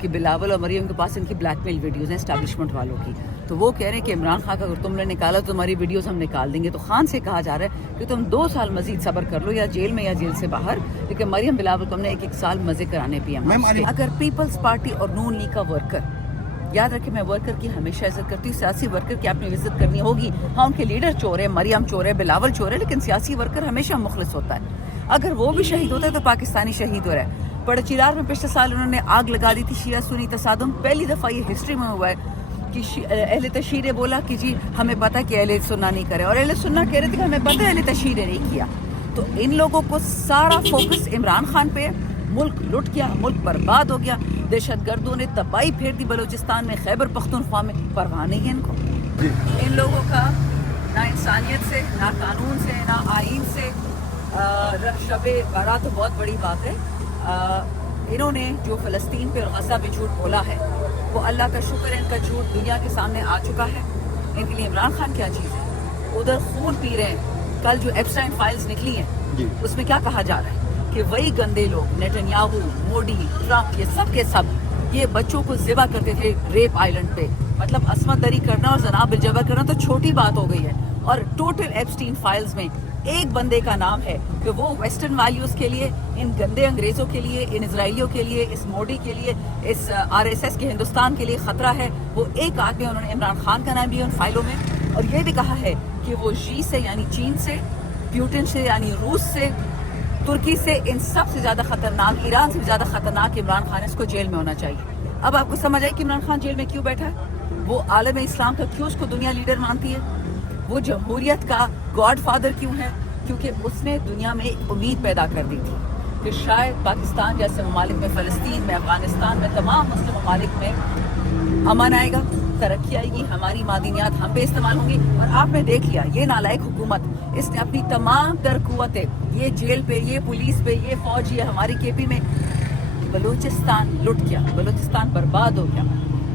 کہ بلاول اور مریم کے پاس ان کی بلیک میل ویڈیوز ہیں اسٹیبلشمنٹ والوں کی، تو وہ کہہ رہے ہیں کہ عمران خان کا اگر تم نے نکالا تو تمہاری ویڈیوز ہم نکال دیں گے. تو خان سے کہا جا رہا ہے کہ تم 2 سال مزید صبر کر لو، یا جیل میں یا جیل سے باہر، لیکن مریم بلاول کو ہم نے 1 سال مزے کرانے پی ہیں. اگر پیپلز پارٹی اور نون لیگ کا ورکر، یاد رکھیں میں ورکر کی ہمیشہ عزت کرتی ہوں، سیاسی ورکر کی آپ نے عزت کرنی ہوگی. ہاں ان کے لیڈر چور ہے، مریم چور ہے، بلاول چور ہے، لیکن سیاسی ورکر ہمیشہ مخلص ہوتا ہے. اگر وہ بھی شہید ہوتا ہے تو پاکستانی شہید ہو رہا ہے. پڑچیرار میں پچھلے سال انہوں نے آگ لگا دی تھی شیعہ سنی تصادم. پہلی دفعہ یہ ہسٹری میں ہوا ہے کہ اہل تشہیر نے بولا کہ جی ہمیں پتہ کہ اہل سننا نہیں کرے، اور اہل سننا کہہ رہے تھے کہ ہمیں پتہ ہے اہل تشہیر نے نہیں کیا. تو ان لوگوں کو سارا فوکس عمران خان پہ، ملک لٹ گیا، ملک برباد ہو گیا، دہشت گردوں نے تباہی پھیر دی بلوچستان میں، خیبر پختونخوا میں. پرواہ نہیں ہے ان کو، ان لوگوں کا نہ انسانیت سے، نہ قانون سے، نہ آئین سے. شب بارات تو بہت بڑی بات ہے. انہوں نے جو فلسطین پہ اور غزہ پہ جھوٹ بولا ہے، وہ اللہ کا شکر ہے ان کا جھوٹ دنیا کے سامنے آ چکا ہے. ان کے لیے عمران خان کیا چیز ہے؟ ادھر خون پی رہے ہیں. کل جو ایپسٹائن فائلز نکلی ہیں اس میں کیا کہا جا رہا ہے کہ وہی گندے لوگ نیتنیاہو، موڈی، ٹرمپ، یہ سب کے سب یہ بچوں کو ذبح کرتے تھے ریپ آئیلینڈ پہ. مطلب عصمت دری کرنا اور زنا بالجبر کرنا تو چھوٹی بات ہو گئی ہے. اور ٹوٹل ایپسٹائن فائلز میں ایک بندے کا نام ہے کہ وہ ویسٹرن ویلیوز کے لیے، ان گندے انگریزوں کے لیے، ان اسرائیلیوں کے لیے، اس موڈی کے لیے، اس RSS کے ہندوستان کے لیے خطرہ ہے. وہ ایک آدمی، انہوں نے عمران خان کا نام لیا ان فائلوں میں، اور یہ بھی کہا ہے کہ وہ شی سے یعنی چین سے، پیوٹن سے یعنی روس سے، ترکی سے، ان سب سے زیادہ خطرناک، ایران سے بھی زیادہ خطرناک عمران خان ہے. اس کو جیل میں ہونا چاہیے. اب آپ کو سمجھ آئی کہ عمران خان جیل میں کیوں بیٹھا ہے؟ وہ عالم اسلام کا کیوں اس کو دنیا لیڈر مانتی ہے؟ وہ جمہوریت کا گاڈ فادر کیوں ہے؟ کیونکہ اس نے دنیا میں امید پیدا کر دی تھی کہ شاید پاکستان جیسے ممالک میں، فلسطین میں، افغانستان میں، تمام مسلم ممالک میں امن آئے گا، ترقی آئے گی، ہماری معدنیات ہم پہ استعمال ہوں گی. اور آپ نے دیکھ لیا یہ نالائق حکومت، اس نے اپنی تمام تر قوتیں، یہ جیل پہ، یہ پولیس پہ، یہ فوج، یہ ہماری KP میں، بلوچستان لٹ گیا، بلوچستان برباد ہو گیا.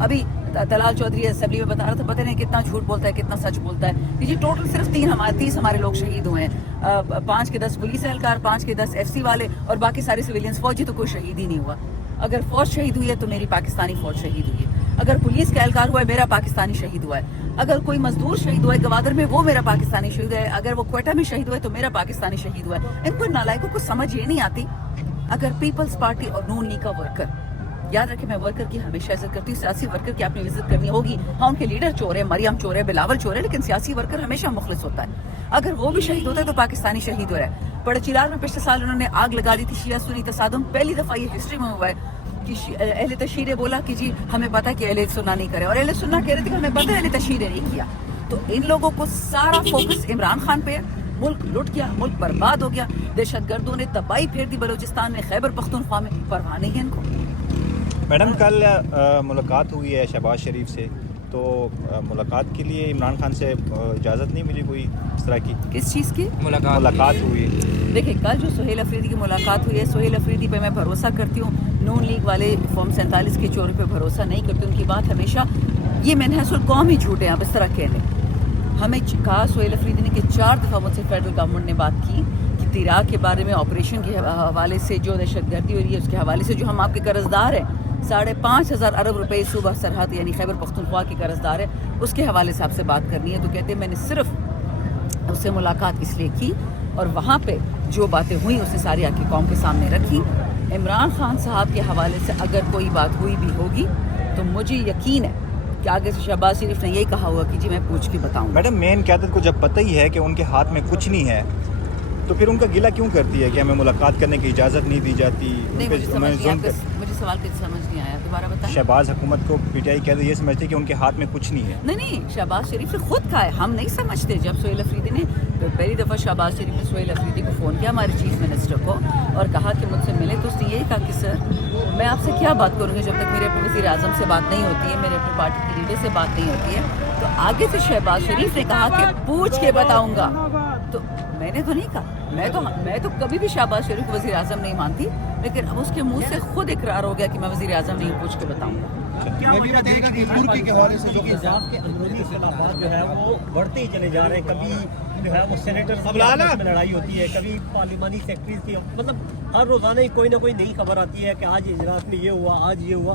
ابھی طلال چودھری اسمبلی میں بتا رہا تھا، پتہ نہیں کتنا جھوٹ بولتا ہے، کتنا سچ بولتا ہے. یہ ٹوٹل صرف 30 ہمارے لوگ شہید ہوئے ہیں. 5 کے 10 پولیس اہلکار، 5 کے 10 FC والے، اور باقی سارے سویلینز. فوجی تو کوئی شہید ہی نہیں ہوا. اگر فوج شہید ہوئی ہے تو میری پاکستانی فوج شہید ہوئی ہے. اگر پولیس کا اہلکار ہوا ہے میرا پاکستانی شہید ہوا ہے. اگر کوئی مزدور شہید ہوا ہے گوادر میں، وہ میرا پاکستانی شہید ہے. اگر وہ کوئٹہ میں شہید ہوا ہے تو میرا پاکستانی شہید ہوا ہے. ان کو نالائقوں کو سمجھ یہ نہیں آتی. اگر پیپلز پارٹی اور نون لیگ کا ورکر، یاد رکھیں میں ورکر کی ہمیشہ عزت کرتی ہوں، سیاسی ورکر کی آپ نے عزت کرنی ہوگی. ہاں ان کے لیڈر چور ہے، مریم چور ہے، بلاول چور ہے، لیکن سیاسی ورکر ہمیشہ مخلص ہوتا ہے. اگر وہ بھی شہید ہوتا ہے تو پاکستانی شہید ہو رہا ہے. پڑچیرار میں پچھلے سال انہوں نے آگ لگا دی تھی شیعہ سنی تصادم. پہلی دفعہ یہ ہسٹری میں ہوا ہے کہ اہل تشہیر نے بولا کہ جی ہمیں پتہ ہے کہ اہل سننا نہیں کرے، اور اہل سننا کہہ رہے تھے کہ ہمیں پتہ ہے اہل تشہیر نے نہیں کیا. تو ان لوگوں کو سارا فوکس عمران خان پہ ہے. ملک لٹ گیا، ملک برباد ہو گیا، دہشت گردوں نے تباہی پھیر دی بلوچستان میں، خیبر پختونخوا میں. پرواہ نہیں ہے ان کو. میڈم کل ملاقات ہوئی ہے شہباز شریف سے، تو ملاقات کے لیے عمران خان سے اجازت نہیں ملی کوئی اس طرح کی؟ کس چیز کی ملاقات ہوئی؟ دیکھیں کل جو سہیل افریدی کی ملاقات ہوئی ہے، سہیل افریدی پہ میں بھروسہ کرتی ہوں. نون لیگ والے فارم 47 کے چورے پہ بھروسہ نہیں کرتے. ان کی بات ہمیشہ یہ منحصر القوم ہی جھوٹے ہیں، آپ اس طرح کہہ لیں. ہمیں کہا سہیل افریدی نے کہ 4 دفعہ مجھ سے فیڈرل گورنمنٹ نے بات کی کہ عراق کے بارے میں، آپریشن کے حوالے سے، جو دہشت گردی ہو رہی ہے اس کے حوالے سے، جو ہم آپ کے قرض دار ہیں 5,500 ارب روپے صوبہ سرحد یعنی خیبر پختونخوا کے قرض دار ہے، اس کے حوالے سے آپ سے بات کرنی ہے. تو کہتے ہیں میں نے صرف اس سے ملاقات اس لیے کی، اور وہاں پہ جو باتیں ہوئیں اس نے ساری آپ کی قوم کے سامنے رکھی. عمران خان صاحب کے حوالے سے اگر کوئی بات ہوئی بھی ہوگی تو مجھے یقین ہے کہ آگے سے شہباز شریف نے یہی کہا ہوگا کہ جی میں پوچھ کے بتاؤں. میڈم مین قیادت کو جب پتہ ہی ہے کہ ان کے ہاتھ میں کچھ نہیں ہے تو پھر ان کا گلہ کیوں کرتی ہے کہ ہمیں ملاقات کرنے کی اجازت نہیں دی جاتی؟ مجھے سوال کچھ سمجھ نہیں آیا، دوبارہ بتائیں. شہباز حکومت کو PTI کہتے یہ سمجھتے کہ ان کے ہاتھ میں کچھ نہیں ہے. نہیں، شہباز شریف نے خود کہا ہے، ہم نہیں سمجھتے. جب سہیل افریدی نے پہلی دفعہ شہباز شریف نے سہیل افریدی کو فون کیا، ہمارے چیف منسٹر کو، اور کہا کہ مجھ سے ملے، تو اس نے یہی کہا کہ سر میں آپ سے کیا بات کروں گی جب تک میرے اپنے وزیر اعظم سے بات نہیں ہوتی ہے، میرے اپنی پارٹی کی لیڈر سے بات نہیں ہوتی ہے. تو آگے سے شہباز شریف نے کہا کہ پوچھ کے بتاؤں گا. تو میں نے تو نہیں کہا، میں تو کبھی بھی شہباز شریف کو وزیر اعظم نہیں مانتی، لیکن اب اس کے منہ سے خود اقرار ہو گیا کہ میں وزیر اعظم نہیں پوچھ کے بتاؤں گا. کیا یہ بتائیے گا کہ ترکی کے حوالے سے جو حزب کے اندرونی اختلافات جو ہے وہ بڑھتے ہی چلے جا رہے ہیں، کبھی جو ہے وہ سینیٹرز میں لڑائی ہوتی ہے، کبھی پارلیمانی سیکرٹریز کی، مطلب ہر روزانہ ہی کوئی نہ کوئی نئی خبر آتی ہے کہ آج اجلاس میں یہ ہوا، آج یہ ہوا.